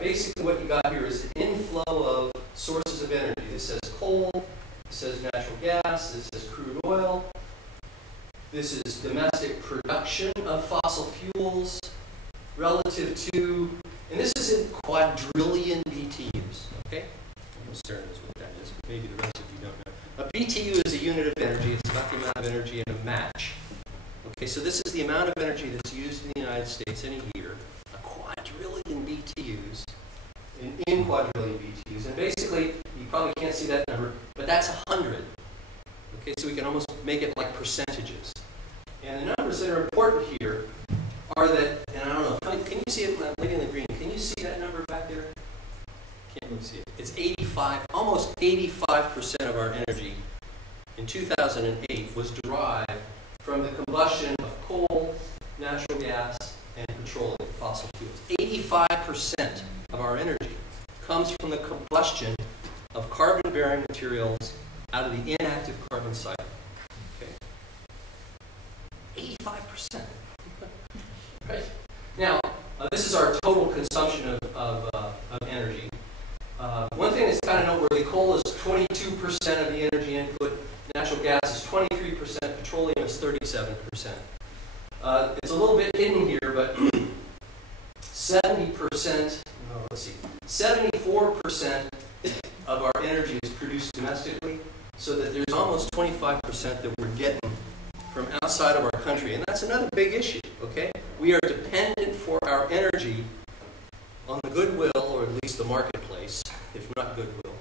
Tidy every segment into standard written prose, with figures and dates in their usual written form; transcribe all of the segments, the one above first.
basically what you got here is an inflow of sources of energy. This says coal, this says natural gas, this says crude oil. This is domestic production of fossil fuels relative to, and this is in quadrillion BTUs, okay? Almost certain is what that is, but maybe the rest of you don't know. A BTU is a unit of energy. It's about the amount of energy in a match. Okay, so this is the amount of energy that's used in the United States in a year, a quadrillion BTUs, in quadrillion BTUs. And basically, you probably can't see that number, but that's 100. Okay, so we can almost make it like percentages. And the numbers that are important here are that, and I don't know, can you see it, lady in the green, can you see that number back there? Can't really see it. It's 85, almost 85% of our energy in 2008 was derived from the combustion of coal, natural gas, and petroleum, fossil fuels. 85% of our energy comes from the combustion of carbon-bearing materials out of the inactive carbon cycle. Okay? 85%. Right? Now, this is our total consumption of energy. One thing that's kind of noteworthy, coal is 22% of the energy input, natural gas is 23%, petroleum is 37%. It's a little bit hidden here, but 70%, 74% of our energy is produced domestically, so that there's almost 25% that we're getting from outside of our country. And that's another big issue, okay? We are dependent for our energy on the goodwill, or at least the marketplace, if not goodwill,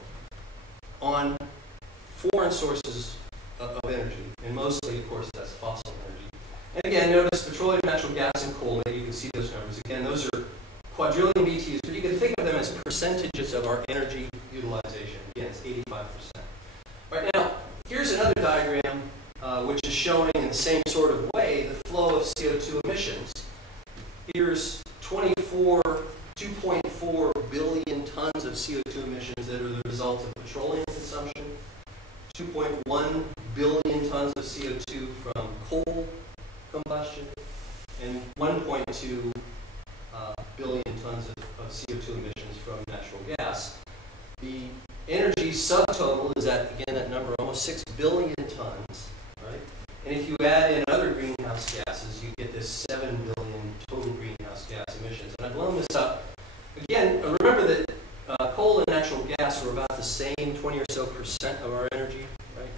on foreign sources of energy. And mostly, of course, that's fossil energy. And again, notice petroleum, natural gas, and coal. Maybe you can see those numbers. Again, those are quadrillion BTUs, but you can think of them as percentages of our energy utilization. Again, it's 85%. Right now, here's another diagram which is showing in the same sort of way the flow of CO2 emissions. Here's 2.4 billion tons of CO2 emissions that are the result of petroleum consumption, 2.1 billion tons of CO2 from coal combustion, and 1.2 billion tons of CO2 emissions from natural gas. The energy subtotal is at, again, that number, almost 6 billion tons, right? And if you add in other greenhouse gases, you get this 7 billion total greenhouse gas emissions. And I've blown this up. Again, remember that coal and natural gas are about the same 20 or so percent of our energy, right?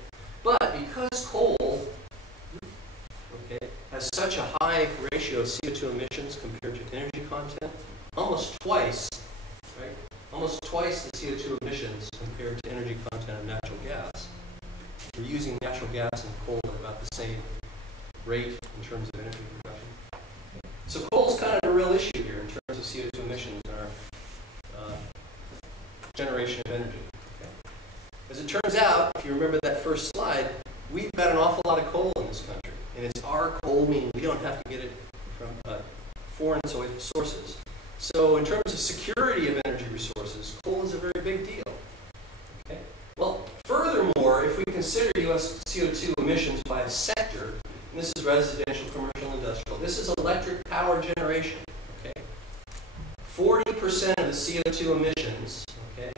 But because coal, okay, has such a high ratio of CO2 emissions compared to energy content, almost twice, right? Almost twice the CO2 emissions compared to energy content of natural gas. We're using natural gas and coal at about the same rate in terms of energy production. So coal's kind of a real issue here in terms of CO2 emissions in our generation of energy. Okay? As it turns out, if you remember that first slide, we've got an awful lot of coal in this country. And it's our coal, meaning we don't have to get it from foreign sources. So in terms of security of energy resources, coal is a very big deal. Okay? Well, furthermore, if we consider U.S. CO2 emissions by a sector, and this is residential, commercial, industrial, this is electric power generation. Okay? 40% of the CO2 emissions, okay,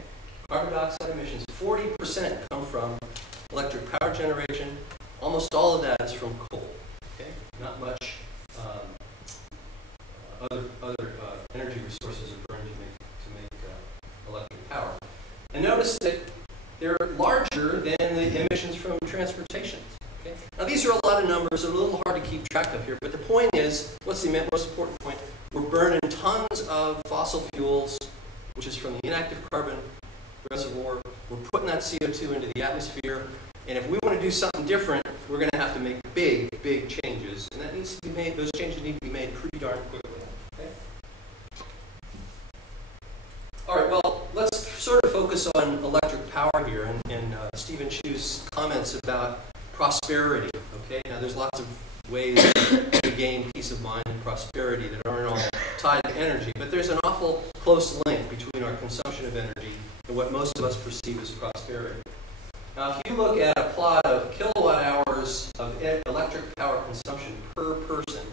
carbon dioxide emissions, 40% come from electric power generation. Almost all of that is from coal. Okay? Not much other energy resources are burned to make electric power. And notice that they're larger than the emissions from transportation. Okay? Now these are a lot of numbers, a little hard to keep track of here, but the point is, what's the most important point? We're burning tons of fossil fuels, which is from the inactive carbon reservoir. We're putting that CO2 into the atmosphere. And if we want to do something different, we're going to have to make big, big changes. And that needs to be made, those changes need to be made pretty darn quickly. Okay? All right, well, let's sort of focus on electric power here and Stephen Chu's comments about prosperity. Okay? Now, there's lots of ways to gain peace of mind and prosperity that aren't all tied to energy, but there's an awful close link between our consumption of energy and what most of us perceive as prosperity. Now, if you look at a plot of kilowatt hours of electric power consumption per person,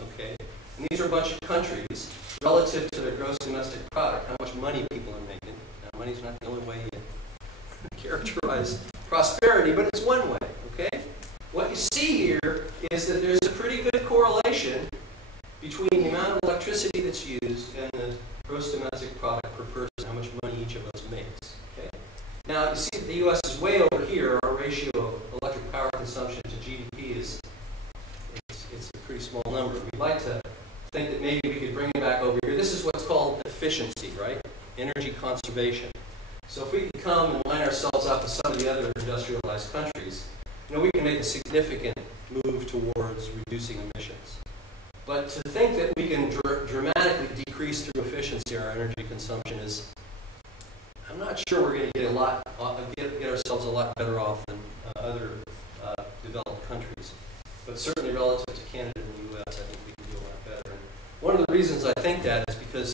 okay, And these are a bunch of countries relative to their gross domestic product, how much money people are making. Now, money's not the only way you characterize prosperity, but it's one way, okay? What you see here is that there's a pretty good correlation between the amount of electricity that's used and the gross domestic product per person, how much money each of us makes, okay? Now, you see that the U.S. is way over here. Our ratio of electric power consumption to GDP is it's a pretty small number. We'd like to think that maybe we could bring it back over here. This is what's called efficiency, right? Energy conservation. So if we could come and line ourselves up with some of the other industrialized countries, we can make a significant move towards reducing emissions. But to think that we can dramatically decrease through efficiency our energy consumption is, I'm not sure we're going to get ourselves a lot better off than other developed countries. But certainly relative to Canada and the U.S., I think we can do a lot better. And one of the reasons I think that is because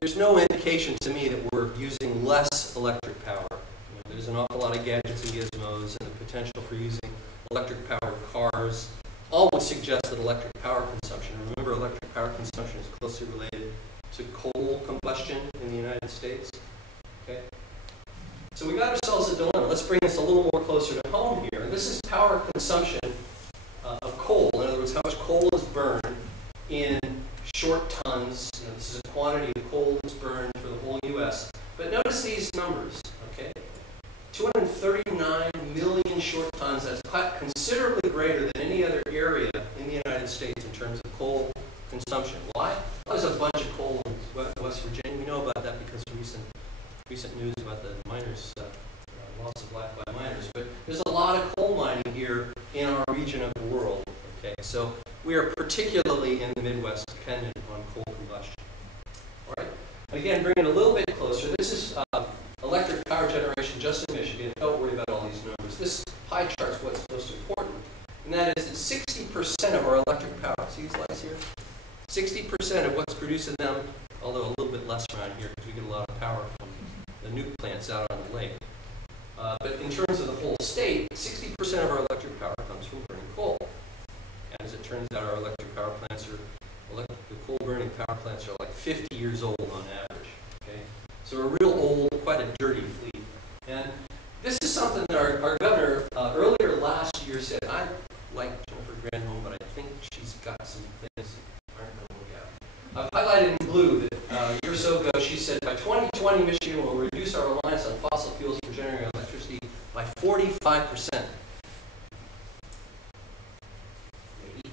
there's no indication to me that we're using less electric power. There's an awful lot of gadgets and gizmos, and the potential for using electric-powered cars all would suggest that electric power consumption, and remember electric power consumption is closely related to coal combustion in the United States. Okay? So we got ourselves a dilemma. Let's bring this a little more closer to home here. And this is power consumption of coal. In other words, how much coal is burned in short tons. This is a quantity of coal that's burned for the whole U.S. But notice these numbers, okay? 239 million short tons. That's considerably greater than any other area in the United States in terms of coal consumption. Why? Well, there's a bunch of coal in West Virginia. We know about that because of recent news about the miners, loss of life by miners. But there's a lot of coal mining here in our region of the world. Okay, so we are particularly in the Midwest dependent on coal combustion. All right. Again, bring it a little bit closer. This is electric power generation just in Michigan. Don't worry about all these numbers. This pie chart is what's most important, and that is that 60% of our electric power, see these lights here? 60% of what's produced in them, although a little bit less around here because we get a lot of power from the nuke plants out on the lake. But in terms of the whole state, 60% of our electric power comes from burning coal. And as it turns out, our electric power plants the coal-burning power plants are like 50 years old on average. Okay? So a real old, quite a dirty fleet. And this is something that our governor earlier last year said, I like Jennifer Granholm, but I think she's got some things that aren't going to work out. I've highlighted in blue that a year or so ago she said by 2020 Michigan will reduce our reliance on fossil fuels for generating electricity by 45%. Maybe.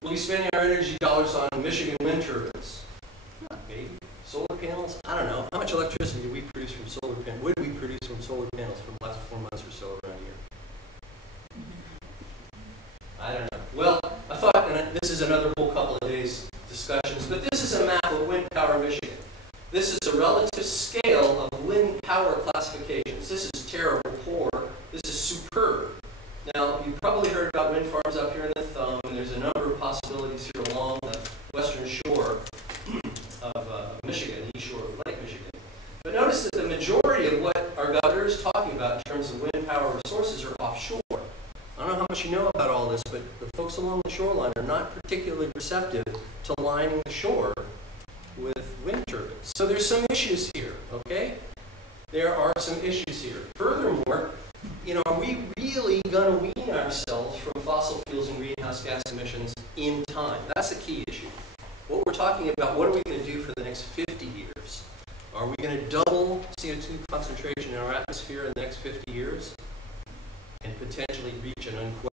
We'll be spending our energy dollars on Michigan wind turbines. Maybe. Solar panels? I don't know. How much electricity do we produce from solar panels? Would we produce from solar panels for the last 4 months or so around here? I don't know. Well, I thought, and this is another whole couple of days discussions, but this is a map of wind power in Michigan. This is a relative scale of wind power classifications. This is terrible poor. This is superb. Now, you've probably heard about wind farms up here in the thumb, and there's a number of possibilities here along the western shore of Michigan, the east shore of Lake Michigan. But notice that the majority of what our governor is talking about in terms of wind power resources are offshore. I don't know how much you know about all this, but the folks along the shoreline are not particularly receptive to lining the shore with wind turbines. So there's some issues here, okay? There are some issues here. Furthermore, are we really going to wean ourselves from fossil fuels and greenhouse gas emissions in time? That's the key issue. What we're talking about, what are we going to do for the next 50 years? Are we going to double CO2 concentration in our atmosphere in the next 50 years and potentially reach an